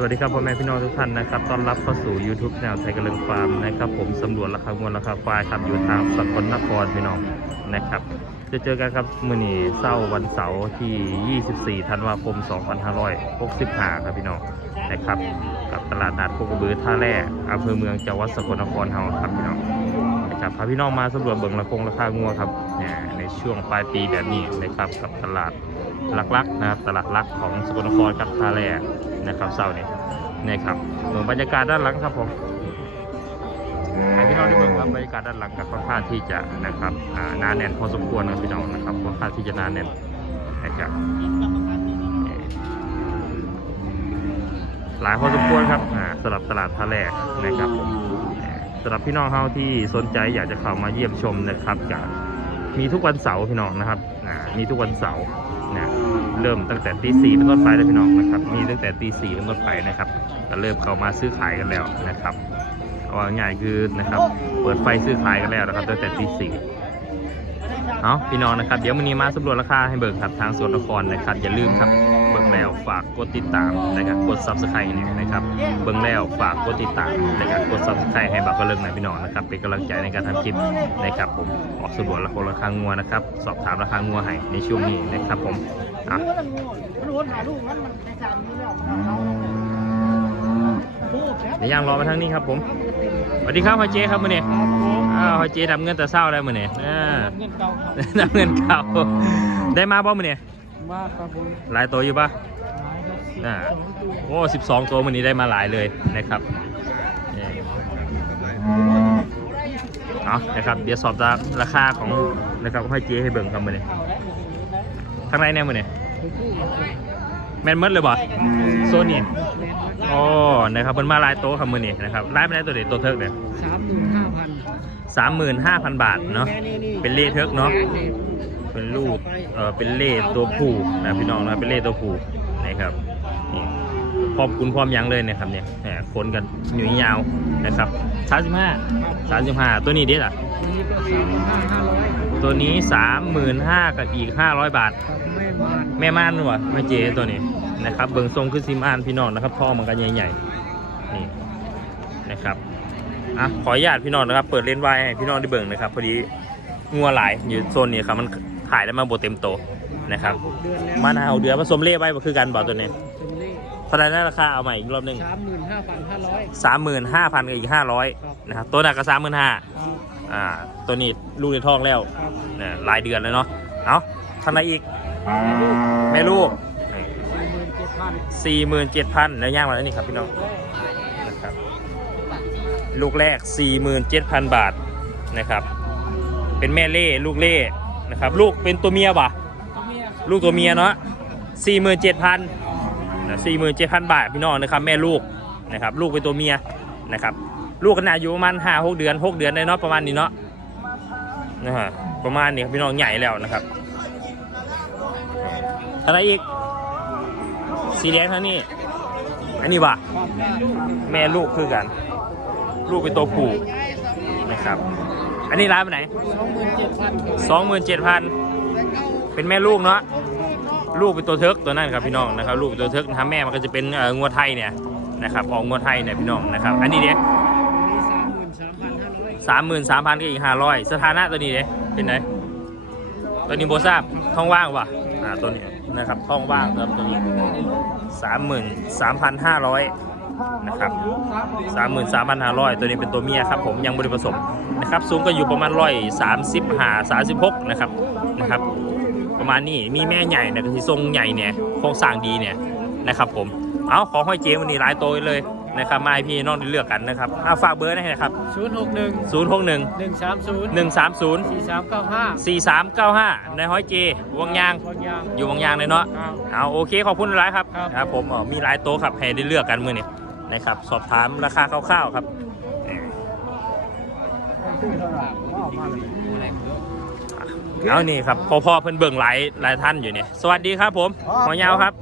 สวัสดีครับพ่อแม่พี่น้องทุกท่านนะครับต้อนรับเข้าสู่ YouTube แนวไทยกระเลิงฟาร์มนะครับผมสำรวจราคางวดราคาควายครับอยู่ทางสกลนครพี่น้องนะครับ จะเจอกันครับมื้อนี้เศร้าร์วันเสาร์ที่ 24 ธันวาคม 2565 ครับพี่น้องนะครับกับตลาดนัดโคกระบือท่าแร่อำเภอเมืองจังหวัดสกลนครเฮาครับพี่น้องนะครับพาพี่น้องมาสำรวจเบิ่งราคงราคางัวครับในช่วงปลายปีแบบนี้นะครับกับตลาด ลักๆนะครับตลาดลักของสกลนครครับท่าแร่นะครับเศร้านี่นะครับเมืองบรรยากาศด้านหลังครับผมให้พี่น้องได้เบิ่งครับบรรยากาศด้านหลังกับค่อนข้างที่จะนะครับอ่าหนาแน่นพอสมควรนะพี่น้องนะครับค่อนข้างที่จะหนาแน่นนะครับหลายพอสมควรครับอ่าสำหรับตลาดท่าแร่นะครับผมสำหรับพี่น้องเฮาที่สนใจอยากจะเข้ามาเยี่ยมชมนะครับจะมีทุกวันเสาร์พี่น้องนะครับอ่ามีทุกวันเสาร์ นะเริ่มตั้งแต่ตีสี่เป็นต้นไปเลยพี่น้องนะครับมีตั้งแต่ตีสี่เป็นต้นไปนะครับก็เริ่มเข้ามาซื้อขายกันแล้วนะครับเอาง่ายคือนะครับ เปิดไฟซื้อขายกันแล้วนะครับตั้งแต่ตีสี่เอาพี่น้องนะครับ เดี๋ยววันนี้มาสำรวจราคาให้เบิกครับทางสวนละครนะครับ อย่าลืมครับ งแล้วฝากกดติดตามนะครับกดซับสไครต์เนี่ยนะครับเบิ่งแล้วฝากกดติดตามนะครับกดซับสไครต์ให้บักกระเลิงหน่อยพี่น้องนะครับเป็นกำลังใจในการทำคลิปนะครับผมออกสำรวจราคาราคางัวนะครับสอบถามราคางัวให้ในช่วงนี้นะครับผมอะมันมันวนหาลูกมันมันในสามนี้แล้วลูกแล้วเดี๋ยวย่างรอมาทางนี้ครับผมสวัสดีครับพ่อเจครับมื่อนี้อ้าวพ่อเจทำเงินแต่เศร้าได้มื่อนี้อ่าเงินเก่าครับทำเงินเก่าได้มาบ่มื่อนี้ มาครับผมหลายตัวอยู่ปะหลายครับอ่าโอ้สิบสองตัวมื่อนี้ได้มาหลายเลยนะครับนี่เอานะครับ เดี๋ยวสอบถามราคาของนะครับพ่อเจให้เบิ่งครับมื่อนี้ข้างในเนี่ยมื่อนี้แมนเมดเลยบ่โซนนี่โอ้นะครับมันมาหลายโต๊ะครับมื่อนี้นะครับไล่ไปได้ตัวเด็ดตัวเทิกเนี่ยสามหมื่นห้าพันสามหมื่นห้าพันบาทเนาะเป็นเลขเทิร์กเนาะ เป็นลูกเออเป็นเล่ตัวผู้นะพี่น้องนะเป็นเล่ตัวผู้นะครับนี่พร้อมคุณพร้อมยังเลยนะครับเนี่ยแหมขนกันหนุ่ยยาวนะครับสามสิบห้าสามสิบห้าตัวนี้เด็ดอะตัวนี้สามหมื่นห้ากับอีกห้าร้อยบาท แม่มานแม่ม่านวะแม่เจตัวนี้นะครับเบิงทรงขึ้นซิมอ่านพี่น้องนะครับท่อมันกันใหญ่ๆนี่นะครับอะขออนุญาตพี่น้องนะครับ เปิดเลนไว้ให้พี่น้องได้เบิ่งนะครับพอดีงัวหลายอยู่โซนนี้ครับมัน ถ่ายได้มาโบเต็มโตนะครับหกเดือนแล้วมันเอาเดือผสมเล่ไว้บ่คือกันบอกตัวนี้สมเล่เท่าไหรนะราคาเอาใหม่อีกรอบหนึงสามหมื่นห้าพันห้าร้อยสามหมื่นห้าพันกับอีกห้าร้อยครับนะครับตัวหนักก็สามหมื่นห้าครับอ่าตัวนี้ลูกในท้องแล้วครับเนี่ยรายเดือนเลยเนาะเอาทำไรอีกแม่ลูกสี่หมื่นเจ็ดพันสี่หมื่นเจ็ดพันแล้วย่างมาแล้วนี่ครับพี่น้องนะครับลูกแรกสี่หมื่นเจ็ดพันบาทนะครับ เป็นแม่เล่ลูกเล่ นะครับลูกเป็นตัวเมียป่ะตัวเมียครับลูกตัวเมียเนาะสี่หมื่นเจ็ดพันสี่หมื่นเจ็ดพันบาทพี่น้องนะครับแม่ลูกนะครับลูกเป็นตัวเมียนะครับลูกขนาดอยู่ประมาณห้าหกเดือนหกเดือนได้เนาะประมาณนี้เนาะนะฮะประมาณนี้ครับพี่น้องใหญ่แล้วนะครับอะไรอีกสีแดงทั้งนี้อันนี้ว่ะครับแม่ลูกแม่ลูกคือกัน ลูกเป็นตัวผู้นะครับ อันนี้ร้านไปไหนสองหมื่นเจ็ดพันสองหมื่นเจ็ดพันเป็นแม่ลูกเนาะลูกเป็นตัวเทิกตัวนั่นครับพี่น้องนะครับลูกเป็นตัวเทิกนะครับแม่มันก็จะเป็นเอ่องัวไทยเนี่ยนะครับออกงัวไทยเนี่ยพี่น้องนะครับ อันนี้เด้สามหมื่นสามพันห้าร้อยสามหมื่นสามพันก็อีกห้าร้อยสถานะตัวนี้เด้เป็นไงตัวนี้โบทราบท้องว่างป่ะอ่าตัวนี้นะครับท้องว่างครับตัวนี้สามหมื่นสามพันห้าร้อย นะครับสามหมื่นสามพันห้าร้อยตัวนี้เป็นตัวเมียครับผมยังบริผสมนะครับสูงก็อยู่ประมาณร้อยสามสิบห้าสามสิบหกนะครับนะครับ ประมาณนี้มีแม่ใหญ่นะก็ที่ทรงใหญ่เนี่ยโครงสร้างดีเนี่ยนะครับผมเอาของห้อยเจวันนี้หลายตัวเลยนะครับมาให้พี่น้องได้เลือกกันนะครับเอาฝากเบอร์ให้นะครับศูนย์หกหนึ่งศูนย์หกหนึ่งหนึ่งสามศูนย์หนึ่งสามศูนย์สี่สามเก้าห้าสี่สามเก้าห้าในห้อยเจวังยางคนยาง อยู่วังยางเลยเนาะครับเอาโอเคขอบคุณหลายครับ ครับครับผมอ๋อมีหลายโต๊ะครับให้ได้เลือกกันมือนี่ นะครับ สอบถามราคาคร่าวๆครับเอานี่ครับพ่อพ่อๆเพิ่นเบิ่งหลายหลายท่านอยู่เนี่ยสวัสดีครับผมหอยยาวครับ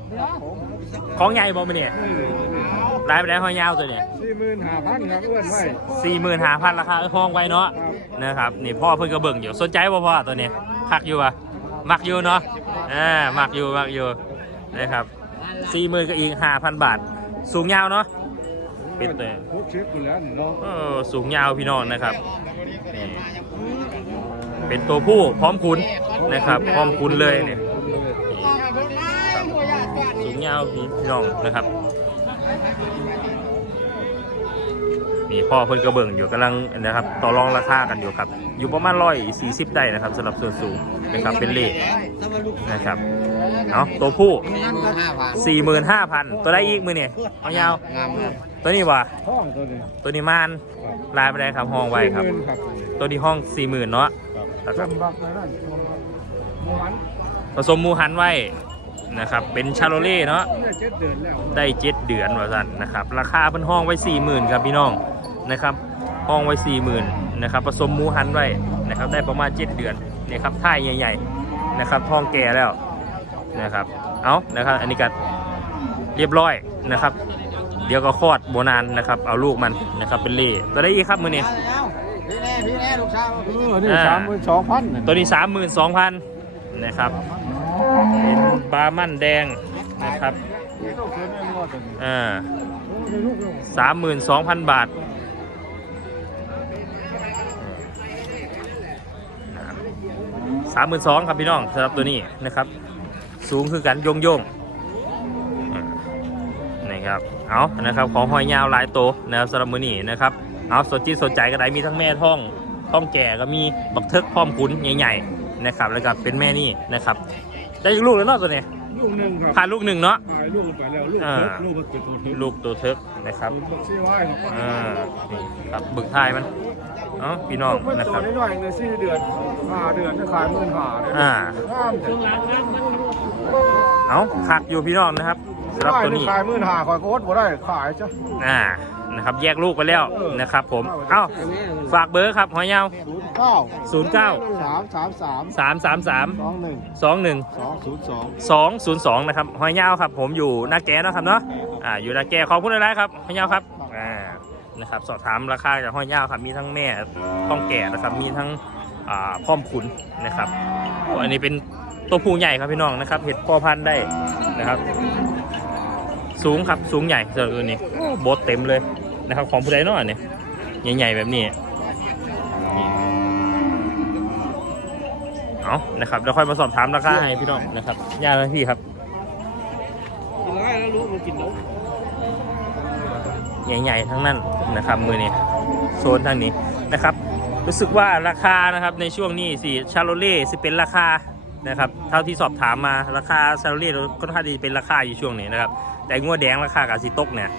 ของใหญ่บ่มาเนี่ยรายไปแล้วหอยยาวตัวเนี่ยสี่หมื่นห้าพันครับอ้วนไว้สี่หมื่นห้าพันราคาห้องไว้เนาะนะครับนี่พ่อเพิ่นก็เบิ่งอยู่สนใจบ่พ่อตัวเนี้ยคักอยู่ปะมักอยู่เนาะอ่ามักอยู่มักอยู่นะครับสี่หมื่นก็อีกห้าพันบาท สูงยาวเนาะ เป็นตัวพวกเช็คอยู่แล้วนี่เนาะเออสูงยาวพี่น้องนะครับนี่เป็นตัวผู้พร้อมคุณนะครับ พร้อมคุณเลยเนี่ยสูงยาวพี่พี่น้องนะครับ นี่พ่อเพิ่นกระเบิ่งอยู่กำลังนะครับ ต่อรองราคากันอยู่ครับ อยู่ประมาณร้อยสี่สิบได้นะครับสำหรับส่วนสูงนะครับเป็นเลขนะครับเอาตัวผู้สี่หมื่นห้าพันตัวได้อีกมือเนี่ยเอายาวงาตัวนี้วะตัวนี้ตัวนี้มานลายไปได้ครับห้องไว้ครับ ตัวนี้ห้องสี่หมื่นเนาะนะครับผสมมูหันไว้นะครับเป็นชาโลเล่เนาะเนี่ยเจ็ดเดือนแล้วได้เจ็ดเดือนว่าสั่นนะครับ ราคาเป็นห้องไว้สี่หมื่นครับพี่น้อง นะครับห้องไว้สี่หมื่นนะครับผสมหมูหันไว้นะครับได้ประมาณเจ็ดเดือนเนี่ยครับท่ายใหญ่ๆนะครับท้องแก่แล้วนะครับเอานะครับอันนี้ก็เรียบร้อยนะครับ เดี๋ยวก็คลอดโบนานนะครับ เอาลูกมันนะครับเป็นเล่ตัวได้อีกครับมือนี้พี่แน่พี่แน่ลูกชายเออนี่สามหมื่นสองพันตัวนี้สามหมื่นสองพันนะครับเป็นบาร์มันแดงนะครับลูกเสือแม่งวดตัวนี้อ่าโอ้ยลูกลูกสามหมื่นสองพันบาท สามหมื่นสองครับพี่น้องสำหรับตัวนี้นะครับ สูงคือกันโยงโยงนะครับเอานะครับของหอยยาวหลายโตนะครับสำหรับมือนี้นะครับเอาสดจิตสนใจก็ได้มีทั้งแม่ท้องท้องแก่ก็มีบักเทิกพร้อมขุนใหญ่ๆนะครับแล้วก็เป็นแม่นี่นะครับได้อีกลูกแล้วเนาะตัวนี้ ลูกหนึ่งครับผ่านลูกหนึ่งเนาะ หายลูกไปแล้วลูกอ่าเล็กลูกมันเกิดตัวที่ลูกตัวเทิกนะครับลูกซี่ไว้อ่านี่ครับบึกทายมันเอ้าพี่น้องมันนะคตัรัวบน้อยๆเลยสี่เดือนห้าเดือนจะขายหมื่นห้าเลยอ่า ห้ามถึงเอ้าขัดอยู่พี่น้องนะครับสำหรับตัวนี้ ขายหมื่นห้าขายโคตรบ่ได้ขายจ้ะ อ่า นะครับ แยกลูกไปแล้วนะครับ ผม เอ้าฝากเบอร์ครับหอยยาว ศูนย์เก้า09 สามสามสาม333สองหนึ่ง21 สองศูนย์สอง 202 นะครับหอยยาวครับ ผมอยู่นาแกเนาะครับเนาะอ่าอยู่นาแกขอบคุณอะไรครับหอยยาวครับอ่านะครับสอบถามราคาจากหอยยาวครับมีทั้งแม่ท้องแก่นะครับมีทั้งอ่าพ่อมขุนนะครับโอ้อันนี้เป็นตัวผู้ใหญ่ครับพี่น้องนะครับเห็ดพ่อพันธุ์ได้นะครับ สูงครับสูงใหญ่ส่วนอื่นนี่โอ้โบทเต็มเลย นะครับ ของผู้ใดเนาะเนี่ยใหญ่ๆแบบนี้นี่เอานะครับเดี๋ยวค่อยมาสอบถามราคาให้พี่น้องนะครับยาหน้าที่ครับกินไรแล้วรู้มันกินนกใหญ่ๆทั้งนั้นนะครับมือนี้โซนทางนี้นะครับ รู้สึกว่าราคานะครับในช่วงนี้สิชาโลเล่สิเป็นราคานะครับเท่าที่สอบถามมาราคาชาโลเล่ค่อนข้างที่จะเป็นราคาอยู่ช่วงนี้นะครับแต่งัวแดงราคากับสิตกเนี่ย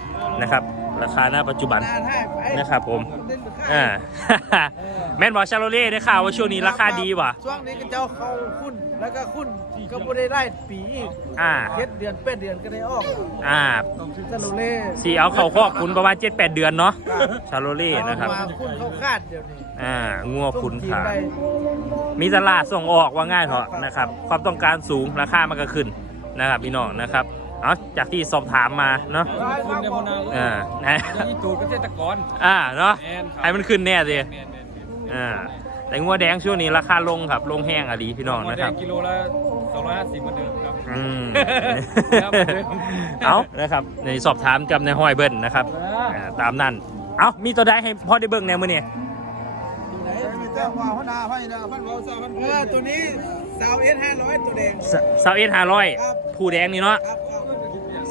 นะครับ ราคาณปัจจุบันนะครับผมอ่าแม่นบอกชาโลเล่ได้ข่าวว่าช่วงนี้ราคาดีว่ะช่วงนี้ก็เจ้าเขาคุ้นแล้วก็คุ้นก็ไม่ได้ได้ปีอีกอ่าเจ็ดเดือนเป็ดเดือนก็ได้ออกอ่าต้องซื้อซาโลเล่สีเอาเข้าคอกคุณประมาณ7-8เดือนเนาะชาโลเล่นะครับมาคุ้นเขาคาดเดี๋ยวนี้อ่างัวคุณทีมขาได้มีตลาดส่งออกว่าง่ายเถอะนะครับ ความต้องการสูงราคามันก็ขึ้นนะครับพี่น้องนะครับ เอาจากที่สอบถามมาเนาะคุณเนี่ยพนาอ่านะที่ตูเกษตรกรอ่าเนาะแมนครับให้มันขึ้นแน่สิแมนแมนแมนอ่าแต่งัวแดงช่วงนี้ราคาลงครับลงแห้งอะดีพี่น้องหมูนะแดครับงกิโลละ250เหมือนเดิมครับอืมครับเอานะครับในสอบถามกับในห้อยเบิ้ลนะครับอ่าตามนั้นเอามีตัวใดให้พ่อได้เบิ่งแนวมือเนี่ยมีแต่ว่าพันนาพันนาพันเบาสามพันเออตัวนี้สาวเอสห้าร้อยตัวแดงสาวเอ็ดห้าร้อยครับผู้แดงนี่เนาะครับครับ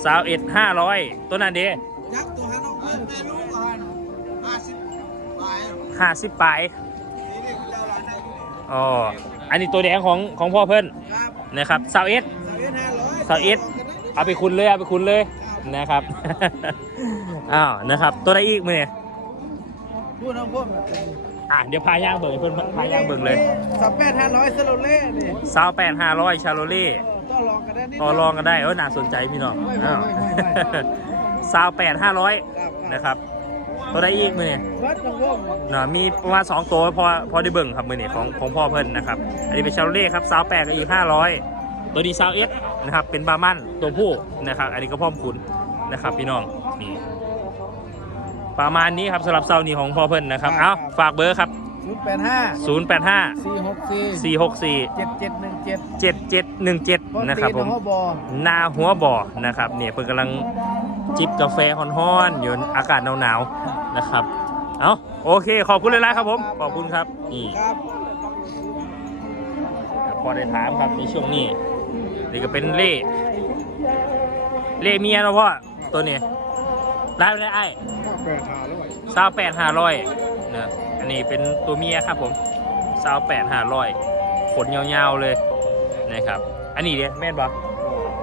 สาวเอ็ดห้าร้อยตัวนั้นเด้ยักษ์ตัวฮันน้องเอิ้นแม่ลูกก่อนห้าสิบปลายห้าสิบปลายนี่นี่เจ้าหลานได้อยู่นี่อ๋ออันนี้ตัวแดงของของพ่อเพิ่นครับนะครับสาวเอสสาวเอสห้าร้อยสาวเอสเอาไปคุณเลยเอาไปคุณเลยนะครับ อ้าวนะครับ ตัวใดอีกมือเนี่ยพูดน้องพวกอะเดี๋ยวพาย่างเบิ่งให้เพิ่นพาย่างเบิ่งเลยสามแปดห้าร้อยสโลเล่นี่สาวแปดห้าร้อยชาโลเล่ ก็ลองกันได้นิดต่อรองกันได้เออน่าสนใจพี่น้องอ้าวสาวแปดห้าร้อยครับนะครับ ตัวใดอีกมือเนี่ยเบิร์ดน้องพวกเนาะมีประมาณสองตัวพอพอได้เบิ่งครับมือเนี่ยของของพ่อเพิ่นนะครับ อันนี้เป็นชาโลเล่ครับสาวแปดกับอีกห้าร้อยตัวนี้สาวเอสนะครับเป็นบาร์มันตัวผู้นะครับอันนี้ก็พร้อมคุณนะครับพี่น้องนี่ประมาณนี้ครับสำหรับเซานี้ของพ่อเพิ่นนะครับเอาฝากเบอร์ครับ ศูนย์แปดห้า085 สี่หกสี่464 เจ็ดเจ็ดหนึ่งเจ็ด7717 นะครับผมพ่อตีน้องบอนาหัวบ่อนะครับเนี่ยเพิ่นกำลังจิบกาแฟฮ้อนๆอยู่อากาศหนาวๆนะครับ เอาโอเค ขอบคุณเลยนะครับผม ขอบคุณครับนี่ ครับ พอได้ถามครับในช่วงนี้นี่ก็เป็นเล่เล่เมียเนาะพ่อตัวนี้ได้ไม่ได้ไอ้แปดหาแล้วไสาวแปดห้าร้อยเนอะอั นนี้เป็นตัวเมียครับผมสาวแปดห้าร้อยขนยาวๆเลยนะครับ อันนี้เนี่ยแม่นปะ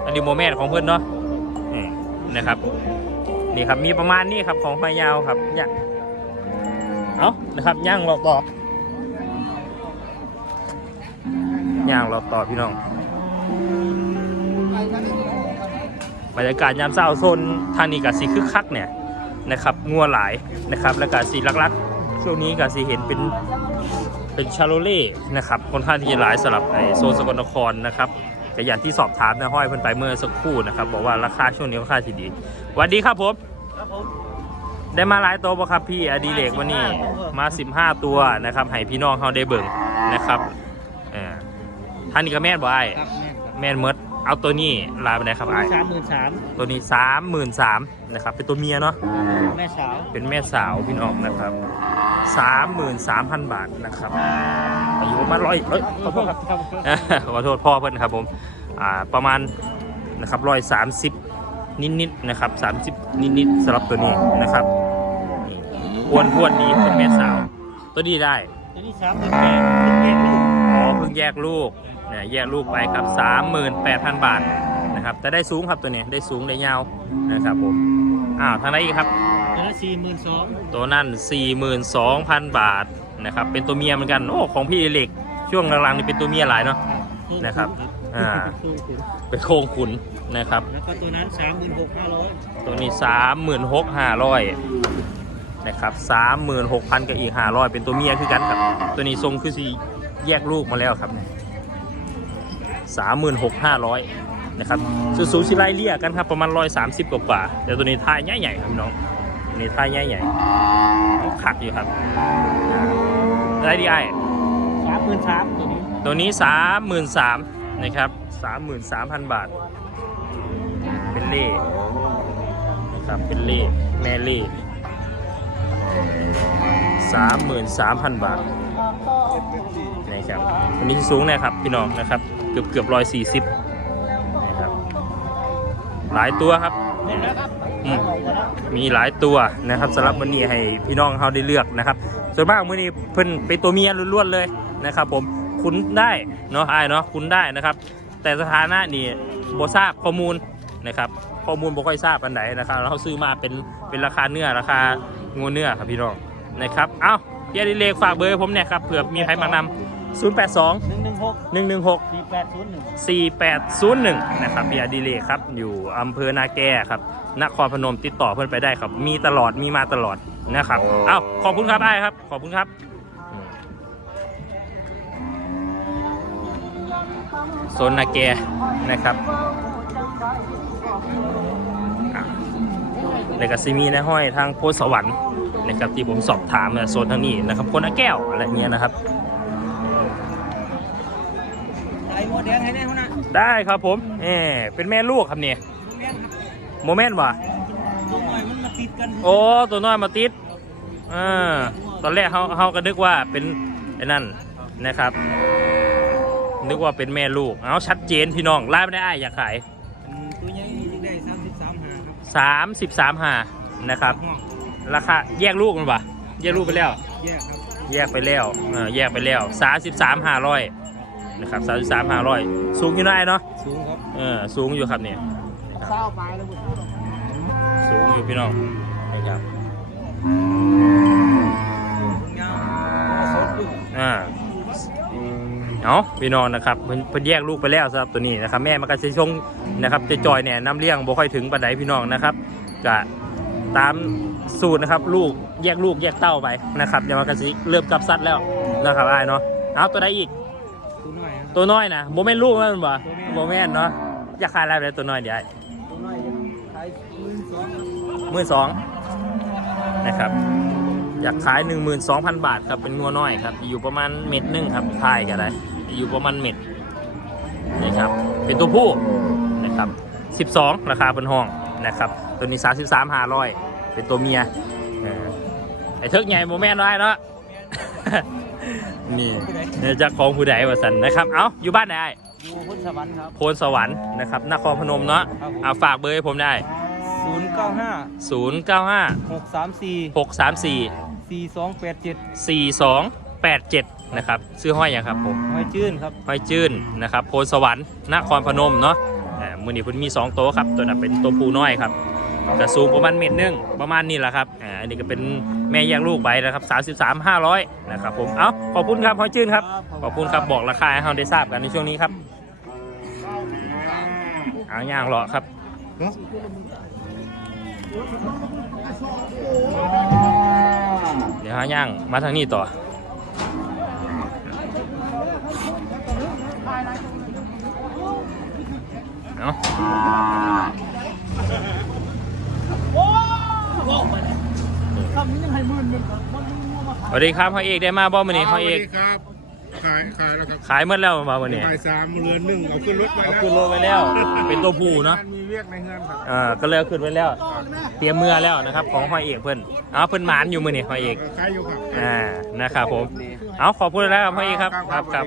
อันนี้โมแมนของเพื่อนเนาะนะครับ นี่ครับมีประมาณนี้ครับของพายาวครับเนี่ยเอานะครับย่างเราต่อย่างเราต่อพี่น้องบรรยากาศยามเช้าโซนทางนี้กับสีคึกคักเนี่ยนะครับงัวหลายนะครับ แล้วก็สีลักๆ ช่วงนี้ก็สีเห็นเป็นเป็นชาโลเล่นะครับค่อนข้างที่จะหลายสำหรับไอโซนสกลนครนะครับแต่อย่างที่สอบถามนะห้อยเพิ่นไปเมื่อสักครู่นะครับ บอกว่าราคาช่วงนี้ค่อนข้างที่ดีสวัสดีครับผมครับผมได้มาหลายตัวป่ะครับพี่อดีเลกวันนี้มา 15 ตัวนะครับให้พี่น้องเขาได้เบิ่งนะครับเออท่านนี้ก็แม่นบ่ไอ้ครับแม่นครับแม่นเมด เอาตัวนี้ลายไปไหนครับไอ้สามหมื่นสามตัวนี้สามหมื่นสามนะครับ เป็นตัวเมียเนาะแม่สาวเป็นแม่สาวพี่น้องนะครับสามหมื่นสามพันบาทนะครับอายุประมาณร้อยเอ้ยขอโทษครับครับขอโทษพ่อเพื่อนครับผมอ่าประมาณนะครับร้อยสามสิบนิดๆนะครับสามสิบนิดๆสำหรับตัวนี้นะครับนี่อ้วนอ้วนดีเป็นแม่สาว ตัวนี้ได้ตัวนี้สามหมื่นแปดเป็นแยกลูกอ๋อเพิ่งแยกลูกเนี่ยแยกลูกไปครับสามหมื่นแปดพันบาทนะครับแต่ได้สูงครับตัวเนี้ยได้สูงได้ยาวนะครับผมอ้าวทางไหนอีกครับตัวละสี่หมื่นสองตัวนั่น42,000 บาทนะครับเป็นตัวเมียเหมือนกันโอ้ของพี่เล็กช่วงหลังๆนี่เป็นตัวเมียหลายเนาะนะครับอ่าเป็นโครงขุนนะครับแล้วก็ตัวนั้นสามหมื่นหกห้าร้อยตัวนี้ 36,500นะครับ36,000กับอีก500 เป็นตัวเมียคือกันครับ ตัวนี้ทรงคือสีแยกลูกมาแล้วครับ 36,500นะครับสูสูชิไลเลียกันครับประมาณ130กว่าๆแต่ตัวนี้ท่ายใหญ่ๆครับพี่น้องตัวนี้ท่ายใหญ่ๆขักอยู่ครับอะไรดีไอสามหมื่นสามตัวนี้ตัวนี้สามหมื่นสามนะครับสามหมื่นสามพันบาท เป็นเล่นะครับเป็นเล่แม่เล่สามหมื่นสามพันบาทนะครับอันนี้สูงนะครับพี่น้องนะครับ เกือบเกือบร้อยสี่สิบนะครับหลายตัวครับมีหลายตัวนะครับสำหรับวันนี้ให้พี่น้องเขาได้เลือกนะครับ ส่วนมากวันนี้เพิ่นเป็นตัวเมียล้วนๆเลยนะครับ ผมคุ้นได้เนาะไอ้เนาะคุ้นได้นะครับ แต่สถานะนี่บ่ทราบข้อมูลนะครับข้อมูลบ่ค่อยทราบปันไหนนะครับเขาซื้อมาเป็นเป็นราคาเนื้อราคางูเนื้อครับพี่น้องนะครับ เอ้าพี่อดิเลกฝากเบอร์ผมเนี่ยครับเผื่อมีใครมานำ 0 8 2หนึ่งหนึ่งหก1 1 6สี่แปดศูนย์หนึ่ง4801 นะครับพี่อดิเลกครับ อยู่อำเภอนาแกครับนครพนมติดต่อเพื่อนไปได้ครับ มีตลอดมีมาตลอดนะครับเอ้าขอบคุณครับไอ้ายครับ ขอบคุณครับโซนนาแกนะครับอะแล้วก็ซิมีในห้อยทางโพธิ์สวรรค์นะครับที่ผมสอบถามนะโซนทางนี้นะครับคนนาแก้วอะไรเงี้ยนะครับ ไอ้หัวแดงให้แน่หัวหน้า ได้ครับผมเออเป็นแม่ลูกครับเนี่ยตัวแม่นครับโมเมนต์ว่ะตัวหน่อยมันมาติดกันโอ้ตัวน้อยมาติดอ่าตอนแรกเขาเขาก็นึกว่าเป็นไอ้นั่นนะครับ นึกว่าเป็นแม่ลูกเอาชัดเจนพี่น้องไล่ไม่ได้อ้ายอยากขายตัวใหญ่ยังได้สามสิบสามหาครับสามสิบสามหานะครับห้องราคาแยกลูกมันปะแยกลูกไปแล้วแยกครับแยกไปแล้วเออแยกไปแล้วสามสิบสามห้าร้อย นะครับสามสิบสามห้าร้อยสูงอยู่ได้เนาะสูงครับเออสูงอยู่ครับเนี่ยเศร้าไปแล้วหมดสูงอยู่พี่น้องนะครับยาวสดลูกอ่าเอาพี่น้องนะครับเพิ่นเพิ่นแยกลูกไปแล้วสำหรับตัวนี้นะครับ แม่มันก็จะชงนะครับจะจอยเนี่ยน้ำเลี้ยงบ่ค่อยถึงปานใดพี่น้องนะครับก็ตามสูตรนะครับลูกแยกลูกแยกเต้าไปนะครับเดี๋ยวมันก็สิเริ่มกลับซัดแล้วนะครับอ้ายเนาะเอาตัวใดอีก ตัวน้อยนะโมเมนลูกนั่นบ่โมวแม่เมนเนาะอยากขายอะไรเลยตัวน้อยเดี๋ยวไอตัวน้อยยังขายหมื่นสองหมื่นสองนะครับ อยากขาย 12,000 บาทครับเป็นงัวน้อยครับอยู่ประมาณเม็ดหนึงครับทายกันได้อยู่ประมาณเม็ดนี่ครับเป็นตัวผู้นะครับ 12 ราคาเป็นห้องนะครับตัวนี้สามสิบสามห้าร้อยเป็นตัวเมียไอ้เทิกใหญ่โมแมนน้อยเนาะ นี่เนี่ยจากของผู้ใดวะสันนะครับ เอ้าอยู่บ้านไหนอยู่พุทธสวรรค์ครับโพนสวรรค์นะครับนครพนมเนาะครับเอาฝากเบอร์ให้ผมได้ศูนย์เก้าห้า0 9 5หกสามสี่6 3 4สี่สองแปดเจ็ด4 2 8 7นะครับซื้อห้อยอย่างครับผมห้อยจื้นครับห้อยจื้นนะครับโพนสวรรค์นครพนมเนาะอ่ามือนี้เพิ่นมี 2 โต๊ะครับ ตัวนั้นเป็นตัวปูน้อยครับ กระสูงประมาณเมตรหนึงประมาณนี้แหละครับอ่าอันนี้ก็เป็นแม่แยกลูกใบนะครับ33 500นะครับผมเอ้าขอบคุณครับห้อยจื้นครับขอบคุณครับบอกราคาให้เราได้ทราบกันในช่วงนี้ครับเอาย่างเหรอครับเดี๋ยวหาย่างมาทางนี้ต่อเอา สวัสดีครับพ่อเอกได้มาบ่มื้อนี้พ่อเอกสวัสดีครับขายขายแล้วครับขายหมดแล้วมามื้อนี้บ่ายสามเรือนหนึ่งเอาขึ้นรถไปเอาแล้วขึ้นรถไว้แล้ว เป็นตัวผู้เนาะมีเวียกในเงินครับอ่าก็เลยเอาขึ้นไว้แล้ว เตรียมเมื่อแล้วนะครับของพ่อเอกเพิ่นเอาเพิ่นหมานอยู่มื้อนี้พ่อเอกขายอยู่ครับอ่านะครับผมเอาขอบคุณแล้วครับพ่อเอกครับครับครับ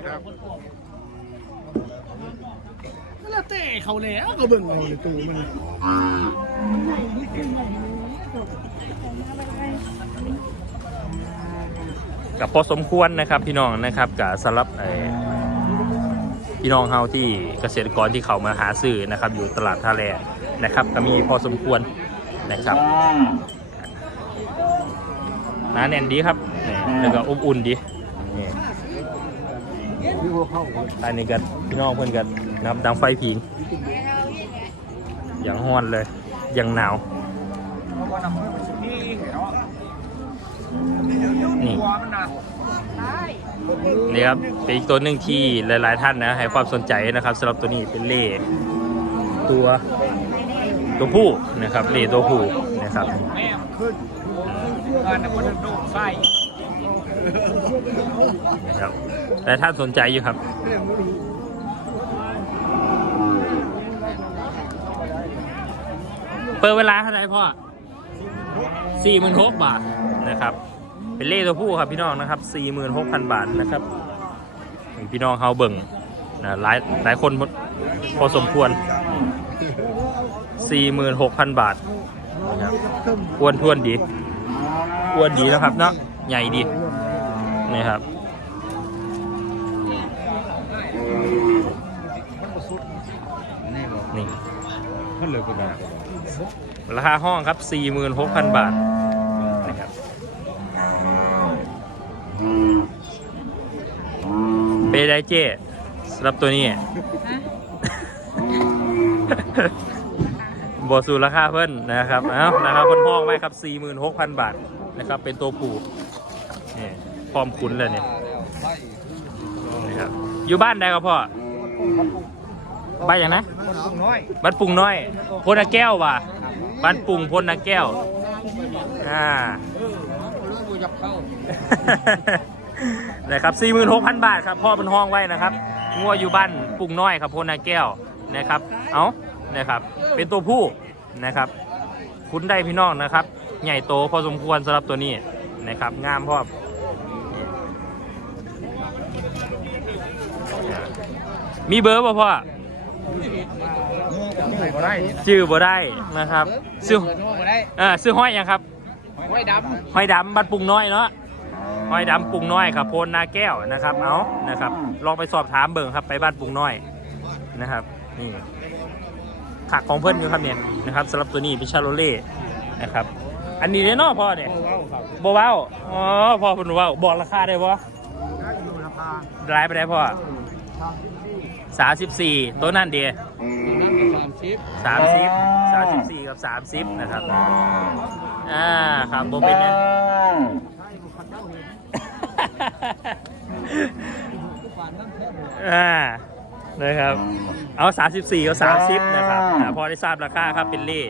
แล้วแต่เขาแล้วก็เบิ่งเอาในตู้มัน กับพอสมควรนะครับพี่น้องนะครับกับสำหรับเอ่อพี่น้องเฮาที่เกษตรกรที่เขามาหาซื้อนะครับ อยู่ตลาดท่าแรนะครับ ก็มีพอสมควรนะครับหนาแน่นดีครับแล้วก็อบอุ่นดีอันนี้ก็พี่น้องเพื่อนกันนะครับดังไฟผิงอย่างห้อนเลยอย่างหนาว นี่นี่ครับเป็นอีกตัวหนึ่งที่หลาย ๆ ท่านนะให้ความสนใจนะครับสำหรับตัวนี้เป็นเล่ตัว ตัวผู้นะครับเล่ตัวผู้นะครับแม่ขึ้านในวันโดดไส้นะครับแต่ท่านสนใจอยู่ครับเปิดเวลาเท่าไหร่พ่อ สี่หมื่นหกบาทนะครับ เป็นเล่ตัวผู้ครับพี่น้องนะครับสี่หมื่นหกพันบาทนะครับพี่น้องเฮาเบิ่งนะหลายหลายคนพอสมควรสี่หมื่นหกพันบาทนะครับอ้วนท้วนดีอ้วนดีนะครับเนาะใหญ่ดีนี่ครับนี่มันเลยกว่า ราคาห้องครับ 46,000 บาทนะครับเบไดเจสำหรับตัวนี้บอสูราคาเพิ่นนะครับ เอ้าราคาเพิ่นห้องไว้ครับ 46,000 บาทนะครับ เป็นตัวผู้นี่พร้อมขุนเลยเนี่ยนะครับ อยู่บ้านใดครับพ่อบ้านอย่างนะคนน้อยบ้านปุงน้อยพลนาแก้วว่ะ บ้านปุงพลนาแก้ว อ่ากูยับเข้านะครับ 46,000 บาทครับ พ่อเป็นห้องไว้นะครับงัวอยู่บ้านปุงน้อยครับพลนาแก้วนะครับ เอานะครับ เป็นตัวผู้นะครับ คุ้นได้พี่น้องนะครับ ใหญ่โตพอสมควรสำหรับตัวนี้นะครับ งามพ่อมมีเบอร์ป่ะพ่อ ก็ได้ชื่อบ่ได้นะครับชื่อก็ได้เออชื่อห้อยหยังครับห้อยดห้อยดำบ้านปุงน้อยเนาะห้อยดำปุงน้อยครับโพนนาแก้วนะครับ เอานะครับ ลองไปสอบถามเบิ่งครับไปบ้านปุงน้อยนะครับ นี่ขักของเพื่อนอยู่ครับเนี่ยนะครับสำหรับตัวนี้เป็นชาโรเล่นะครับ อันนี้เลยเนาะพ่อเนี่ยบเว้าอ๋อพ่อเพิ่นเว้าบอกราคาได้บ่รายไปได้พ่อสามสิบสี่ตัวนั่นเดียำนั่นสามสิบสามสิบสามสิบสี่กับสามสิบนะครับ อ่าครับโบเป็นเนี่ยอ่านะครับ เอาสามสิบสี่กับสามสิบนะครับอ่าพอได้ทราบราคาครับเป็นเล่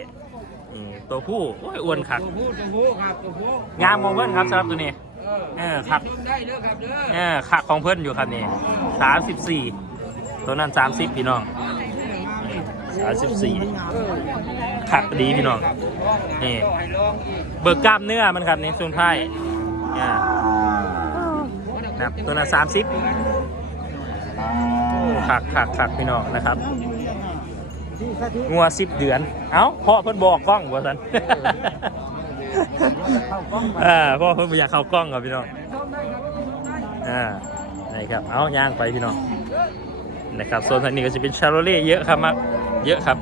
นี่ตัวผู้โอ้ยอ้วนขักตัวผู้ตัวผู้ครับตัวผู้งามมองเพื่อนครับสำหรับตัวนี้เออครับชมได้เด้อครับเด้อเออขักของเพื่อนอยู่ครับนี่สามสิบสี่ตัวนั้นสามสิบพี่น้อง สสามสิบสี่ขักดีพี่น้องนี่เบิกกล้ามเนื้อมันครับนี่ส่วนไพ่อ่านะครับตัวละสามสิบขักขักขักพี่น้องนะครับงัวสิบเดือน เอ้าพ่อเพิ่นบอกกล้องว่าสันอ่าพ่อเพิ่นบ่อยากเข้ากล้องกับพี่น้องอ่านี่ครับ เอาย่างไปพี่น้อง นะครับโซนทางนี้ก็จะเป็นชาโรเล่เยอะครับมากเยอะครับ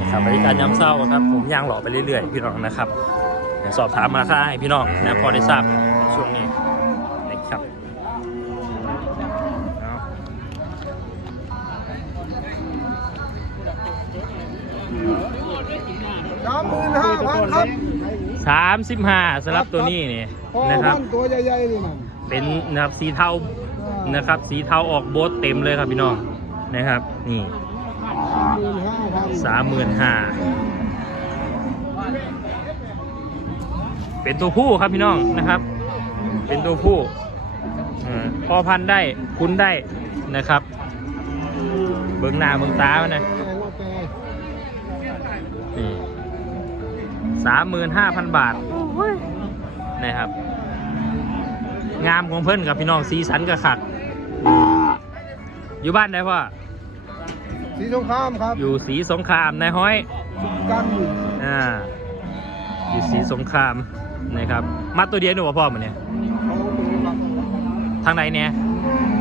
นะครับบริการย้ำเศร้าครับ ผมย่างหล่อไปเรื่อยๆ พี่น้องนะครับเดี๋ยวสอบถามราคาให้พี่น้องนะพอได้ทราบช่วงนี้นะครับเอา สามหมื่นห้าพันครับ สามสิบห้าสำหรับตัวนี้นี่พอนะครับพันตัวใหญ่ๆนี่นะเป็นนะครับสีเทานะครับ สีเทาออกโบทเต็มเลยครับพี่น้องนะครับ นี่หมื่นห้าพันสามหมื่นห้าเป็นตัวผู้ครับพี่น้องนะครับ เป็นตัวผู้อ่าพอพันธุ์ได้คุ้นได้นะครับ เบิ้งหน้าเบิ้งตามันนะ สามหมื่นห้าพันบาทนะครับ งามของเพิ่นกับพี่น้องสีสันกระขัด อยู่บ้านได้พ่อสีสงครามครับ อยู่สีสงครามนายห้อยกันอยู่อ่าอยู่สีสงครามนะครับ มาตัวเดียวหนูว่าพ่อมันเนี่ยเขาตัวครับทางไหนเนี่ย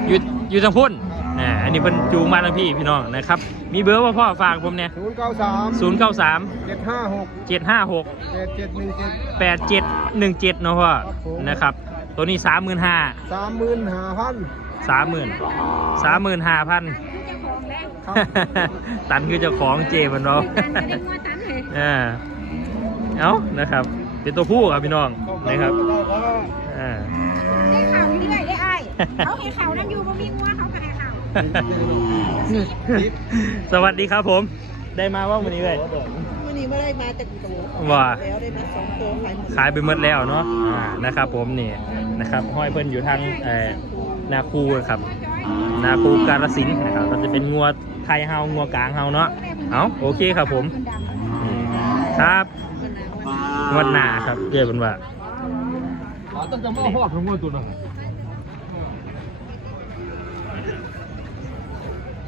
อยู่อยู่ทางพุ่น อ่าอันนี้เป็นจูงมาทางพี่พี่น้องนะครับ มีเบอร์ว่าพ่อฝากผมเนี่ยศูนย์เก้าสามศูนย์เก้าสามเจ็ดห้าหกเจ็ดห้าหกแปดเจ็ดหนึ่งเจ็ดแปดเจ็ดหนึ่งเจ็ดเนาะพ่อครับผมนะครับ ตัวนี้สามหมื่นห้าสามหมื่นห้าพันสามหมื่นสามหมื่นห้าพันครับตันคือเจ้าของเจมันเนาะเออเอานะครับ เป็นตัวผู้ครับพี่น้องนะครับอ่าได้ข่าวอยู่เรื่อยได้อ้ายเขาเห็นข่าวนั่นอยู่ สวัสดีครับผม ได้มาว่าวันนี้เลยวันนี้ไม่ได้มาจากตัวว่าแล้วได้มาสองตัวขายหมดขายไปหมดแล้วเนาะอ่านะครับ ผมนี่นะครับ ห้อยเพิ่นอยู่ทางเอ่อนาคูครับนาคูกาลสินธุ์นะครับก็จะเป็นงัวไทยเฮางัวกลางเฮาเนาะเอาโอเคครับผมนี่ครับงวดหน้าครับเรียกเป็นว่าต้องจะมาหอดของมันตัวนั้น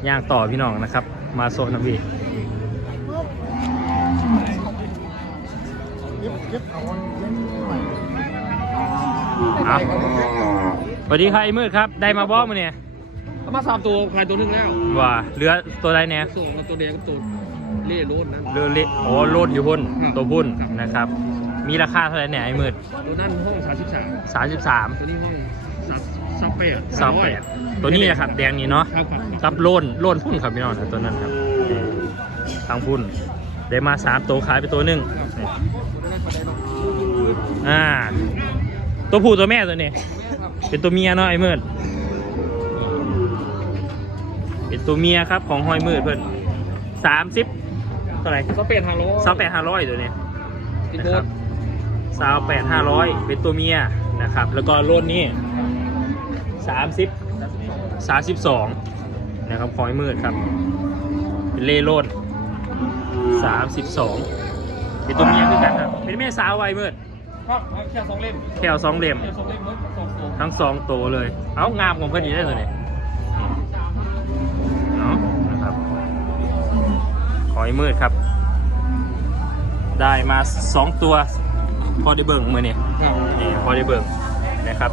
ย่างต่อพี่น้องนะครับ มาโซนนะพี่เก็บเอาเอาสวัสดีครับไอ้มืดครับ ได้มาบอมาเนี่ยเอามาสามตัวขายตัวหนึงแล้วว่าเหลือตัวใดเนี่ยส่งมาตัวแดงกับตัวเล่รุ่นนั้นเรือเละโอ้โลดอยู่พุ่นครับตัวพุ่นครับนะครับ มีราคาเท่าไหร่เนี่ยไอ้มืดตัวนั้นห้องสามสิบสามสามสิบสามตัวนี้ห้องสามสาม แปดสามแปดตัวนี้นะครับแดงนี้เนาะครับครับกับโลนโลนพุ่นครับพี่น้องนะตัวนั้นครับทางพุ่นได้มาสามตัวขายไปตัวหนึ่งอ่า ตัวผู้ตัวแม่ตัวนี้ เป็นตัวเมียเนาะไอ้มืดเป็นตัวเมียครับของหอยมืดเพิ่นสามสิบเท่าไหร่สเปนฮาโลสาวแปดห้าร้อยตัวนี้ติดนะโบครัสบสาวแปดห้าร้อยเป็นตัวเมียนะครับ แล้วก็รุ่นนี้ สามสิบสามสิบสองนะครับคอยมืดครับเป็นเล่โลดสามสิบสองเป็นตัวเมียคือกันครับเป็นแม่สาววัยมืดครับแค่สองเล่มแค่สองเหลี่ยมแค่สองเล่มเมื่อสองตัวทั้งสองตัวเลย เอางามของเพื่อนอยู่ได้ตัวนี้เอานะครับคอยมืดครับ ได้มาสองตัวพอได้เบิ่งมือนี่ครับนี่พอได้เบิ่งนะครับ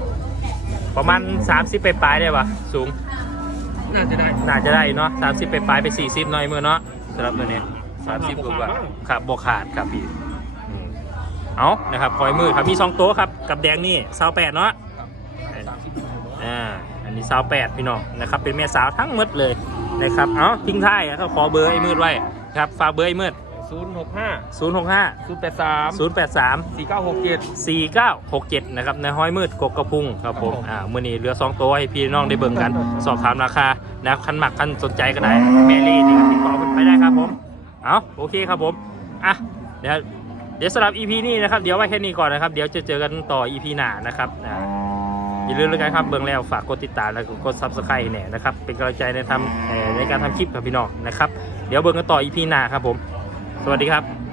ประมาณ 30 ไปปลายๆได้ปะสูง น่าจะได้ น่าจะได้เนาะ30 ไปปลายๆไป 40หน่อยมือเนาะสำหรับตัวนี้30กว่าๆครับบกขาดครับพี่อืมเอานะครับคอยมือครับมีสองตัวครับกับแดงนี่สาวแปดเนาะอ่าอันนี้สาวแปดพี่น้องนะครับเป็นแม่สาวทั้งหมดเลยนะครับเอาทิ้งท้ายเขาขอเบอร์ไอ้มืดไว้ครับฝากเบอร์ไอ้มืด ศูนย์หกห้า065 ศูนย์แปดสาม083 สี่เก้าหกเจ็ด 4967 นะครับในห้อยมืดกกกระพุงครับผมอ่ามื่อนี้เหลือ2ตัวให้พี่น้องได้เบิ่งกัน สอบถามราคานะครับคันหมักคันสนใจก็ได้แมรี่นี่ก็ติดต่อเพิ่นไปได้ครับผม เอาโอเคครับผมอะเดี๋ยวเดี๋ยวสำหรับ EP นี้นะครับ เดี๋ยวไว้แค่นี้ก่อนนะครับ เดี๋ยวจะเจอกันต่อ EP หน้านะครับอ่าอย่าลืมเลยกันครับเบื้องแล้วฝากกดติดตามและกด Subscribe ให้แหน่นะครับเป็นกำลังใจในทำเอ่อในการทำคลิปกับพี่น้องนะครับ เดี๋ยวเบิ่งกันต่อ EP หน้าครับผม สวัสดีครับ